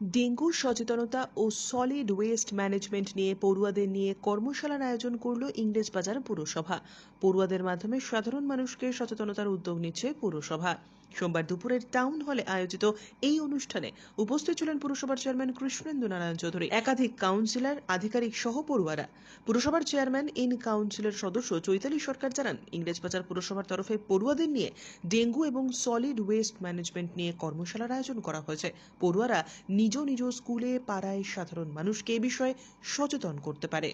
Dengue সচেতনতা ও solid waste management নিয়ে পড়ুয়াদের নিয়ে কর্মশালার আয়োজন করল ইংরেজবাজার পুরসভা। পড়ুয়াদের মাধ্যমে সাধারণ মানুষকে সচেতনতার উদ্যোগ নিচ্ছে পুরসভা। সোমবার দুপুরের টাউন হলে আয়োজিত এই অনুষ্ঠানে উপস্থিত ছিলেন পুরসভার চেয়ারম্যান কৃষ্ণেন্দু নারায়ণ চৌধুরী, একাধিক কাউন্সিলর, আধিকারিক সহ পড়ুয়ারা। পুরসভার চেয়ারম্যান, ইন কাউন্সিলের সদস্য চৈতালি সরকার জানান, ইংরেজ বাজার পুরসভার তরফে পড়ুয়াদের নিয়ে ডেঙ্গু এবং সলিড ওয়েস্ট ম্যানেজমেন্ট নিয়ে কর্মশালার আয়োজন করা হয়েছে। পড়ুয়ারা নিজ নিজ স্কুলে, পাড়ায় সাধারণ মানুষকে এ বিষয়ে সচেতন করতে পারে।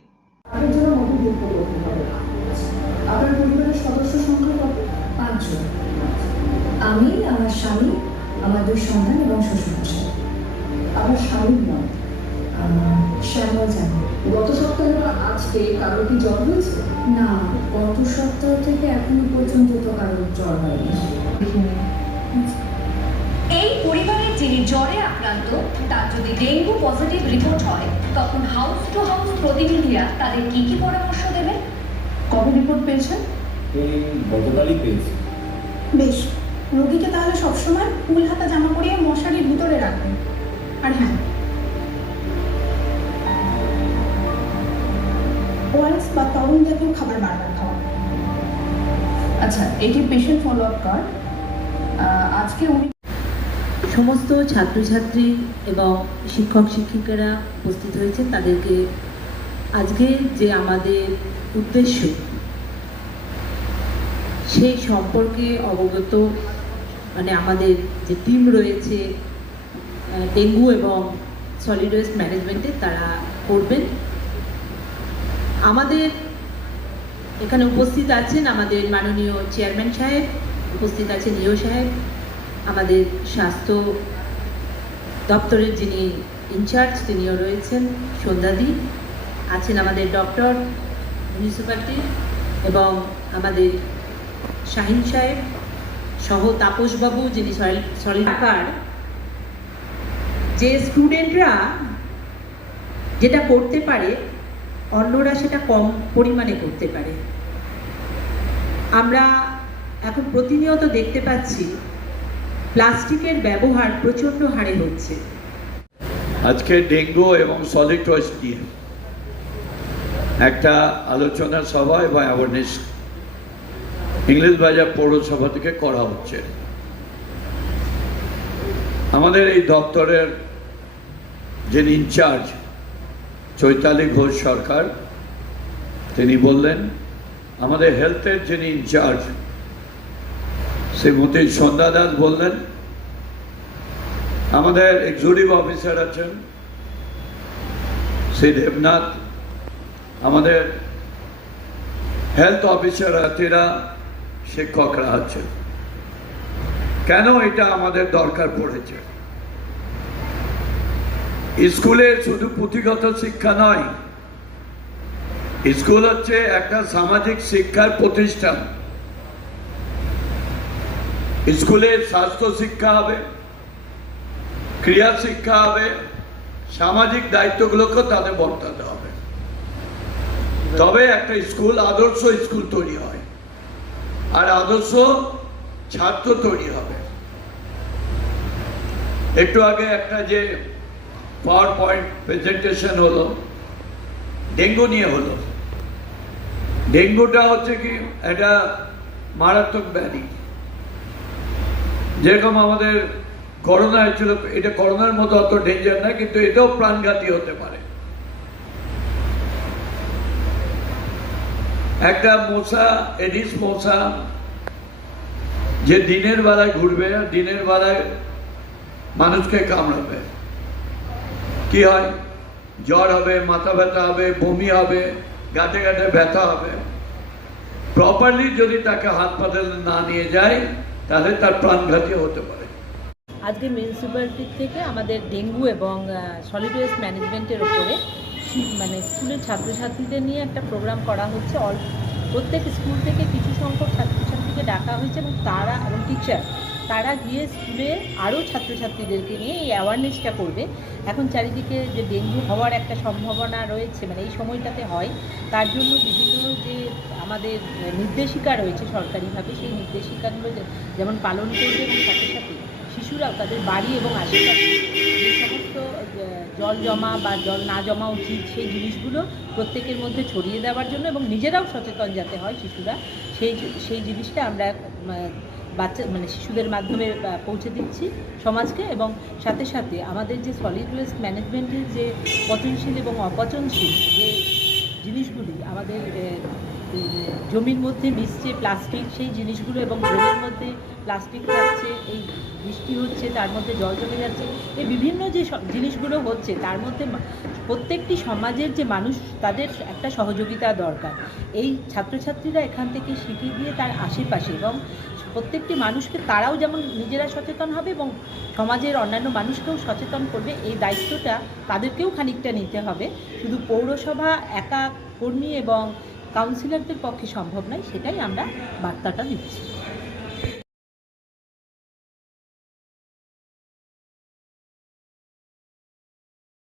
আপনার পরিবারের সদস্য সংখ্যা কত? পাঁচজন। আমি আমার স্বামী আমার দুই সন্তান এবং শ্বশুরমশাই। আপনার স্বামীর নাম শ্যামল জানি। গত সপ্তাহে বা আজকে কারোর কি জ্বর হয়েছে? না গত সপ্তাহ থেকে এখনও পর্যন্ত তো কারোর জ্বর হয়নি। এই পরিবারের যিনি জ্বরে আক্রান্ত তার যদি ডেঙ্গু পজিটিভ রিপোর্ট হয় তখন হাউস টু হাউস প্রতিনিধিরা তাদের কি কি পরামর্শ দেবেন? কবে রিপোর্ট পেয়েছেন? এই গতকালই পেয়েছি। বেশ রোগীকে তাহলে সবসময় ফুল হাতা জামা পরিয়ে মশারির ভিতরে রাখবেন। আর হ্যাঁ ওয়ারেস বা তরুণ জাতীয় খাবার বারবার খাওয়া। আচ্ছা এটি পেশেন্ট ফলো আপ কার্ড আজকে উনি সমস্ত ছাত্রছাত্রী এবং শিক্ষক শিক্ষিকারা উপস্থিত হয়েছে তাদেরকে আজকে যে আমাদের উদ্দেশ্য, সেই সম্পর্কে অবগত মানে আমাদের যে টিম রয়েছে ডেঙ্গু এবং সলিড ওয়েস্ট ম্যানেজমেন্টে তারা করবেন। আমাদের এখানে উপস্থিত আছেন আমাদের মাননীয় চেয়ারম্যান সাহেব, উপস্থিত আছেন ইও সাহেব, আমাদের স্বাস্থ্য দপ্তরের যিনি ইনচার্জ তিনিও রয়েছেন সন্ধ্যাদি আছেন আমাদের ডক্টর মিউনিসিপ্যালিটি এবং আমাদের শাহিন সাহেব সহ তাপসবাবু যিনি সলিডাকার যে স্টুডেন্টরা যেটা করতে পারে, অন্যরা সেটা কম পরিমাণে করতে পারে। আমরা এখন প্রতিনিয়ত দেখতে পাচ্ছি, প্লাস্টিকের ব্যবহার প্রচণ্ড হারে হচ্ছে। আজকে ডেঙ্গু এবং সলিড ওয়েস্ট নিয়ে একটা আলোচনা সভায় বা অ্যাওয়ারনেস ইংলিশ বাজার পৌরসভা থেকে করা হচ্ছে। আমাদের এই দপ্তরের যিনি ইনচার্জ চৈতালি ঘোষ সরকার, তিনি বললেন, আমাদের হেলথের যিনি ইনচার্জ শ্রীমতী সন্ধ্যা দাস বললেন, আমাদের এক্সিকিউটিভ অফিসার আছেন, শ্রী দেবনাথ আমাদের হেলথ অফিসার আছেরা শিক্ষকরা আছে কেন এটা আমাদের দরকার পড়েছে? স্কুলে শুধু পুঁথিগত শিক্ষা নয়, স্কুল হচ্ছে একটা সামাজিক শিক্ষার প্রতিষ্ঠান। স্কুলে স্বাস্থ্য শিক্ষা হবে, ক্রিয়া শিক্ষা হবে, সামাজিক দায়িত্বগুলোকেও তাদের বর্তাতে তবে একটা স্কুল, আদর্শ স্কুল তৈরি হয়। আর আদর্শ ছাত্র তৈরি হবে। একটু আগে একটা যে পাওয়ার পয়েন্ট প্রেজেন্টেশন হলো, ডেঙ্গু নিয়ে হলো। ডেঙ্গুটা হচ্ছে কি একটা মারাত্মক ব্যাধি। যেরকম আমাদের করোনা হয়েছিল এটা করোনার মতো অত ডেঞ্জার না, কিন্তু এটাও প্রাণঘাতী হতে পারে। একটা মশা, এডিস মশা, যে দিনের বেলায় ঘুরবে, দিনের বেলায় মানুষকে কামড়াবে। কি হয়? জ্বর হবে, মাথা ব্যথা হবে, বমি হবে, গাঁটে গাঁটে ব্যথা হবে। প্রপারলি যদি তাকে হাসপাতালে না নিয়ে যায়, তাহলে তার প্রাণঘাতী হতে পারে। আজকে মিউনিসিপ্যালিটির থেকে আমাদের ডেঙ্গু এবং সলিড ওয়েস্ট ম্যানেজমেন্টের ওপরে মানে স্কুলের ছাত্রছাত্রীদের নিয়ে একটা প্রোগ্রাম করা হচ্ছে। অল, প্রত্যেক স্কুল থেকে কিছু সংখ্যক ছাত্রছাত্রীকে ডাকা হয়েছে এবং তারা, এবং টিচার তারা গিয়ে স্কুলে আরও ছাত্রছাত্রীদেরকে নিয়ে এই অ্যাওয়ারনেসটা করবে। এখন চারিদিকে যে ডেঙ্গু হওয়ার একটা সম্ভাবনা রয়েছে মানে এই সময়টাতে হয়, তার জন্য বিভিন্ন যে আমাদের নির্দেশিকা রয়েছে সরকারিভাবে, সেই নির্দেশিকাগুলো যেমন পালন করবে এবং সাথে সাথে শিশুরাও তাদের বাড়ি এবং আশেপাশে যে সমস্ত জল জমা বা জল না জমা উচিত সেই জিনিসগুলো প্রত্যেকের মধ্যে ছড়িয়ে দেওয়ার জন্য এবং নিজেরাও সচেতন যাতে হয় শিশুরা, সেই সেই জিনিসটা আমরা বাচ্চা মানে শিশুদের মাধ্যমে পৌঁছে দিচ্ছি সমাজকে এবং সাথে সাথে আমাদের যে সলিড ওয়েস্ট ম্যানেজমেন্টের যে পচনশীল এবং অপচনশীল যে জিনিসগুলি আমাদের জমির মধ্যে মিশছে প্লাস্টিক, সেই জিনিসগুলো এবং জমির মধ্যে প্লাস্টিক থাকছে এই বৃষ্টি হচ্ছে, তার মধ্যে জল জমে যাচ্ছে, এই বিভিন্ন যে জিনিসগুলো হচ্ছে, তার মধ্যে প্রত্যেকটি সমাজের যে মানুষ, তাদের একটা সহযোগিতা দরকার। এই ছাত্রছাত্রীরা এখান থেকে শিখে গিয়ে তার আশেপাশে এবং প্রত্যেকটি মানুষকে তারাও যেমন নিজেরা সচেতন হবে এবং সমাজের অন্যান্য মানুষকেও সচেতন করবে, এই দায়িত্বটা তাদেরকেও খানিকটা নিতে হবে। শুধু পৌরসভা, একা কর্মী এবং কাউন্সিলরদের পক্ষে সম্ভব নয় সেটাই আমরা বার্তাটা দিচ্ছি।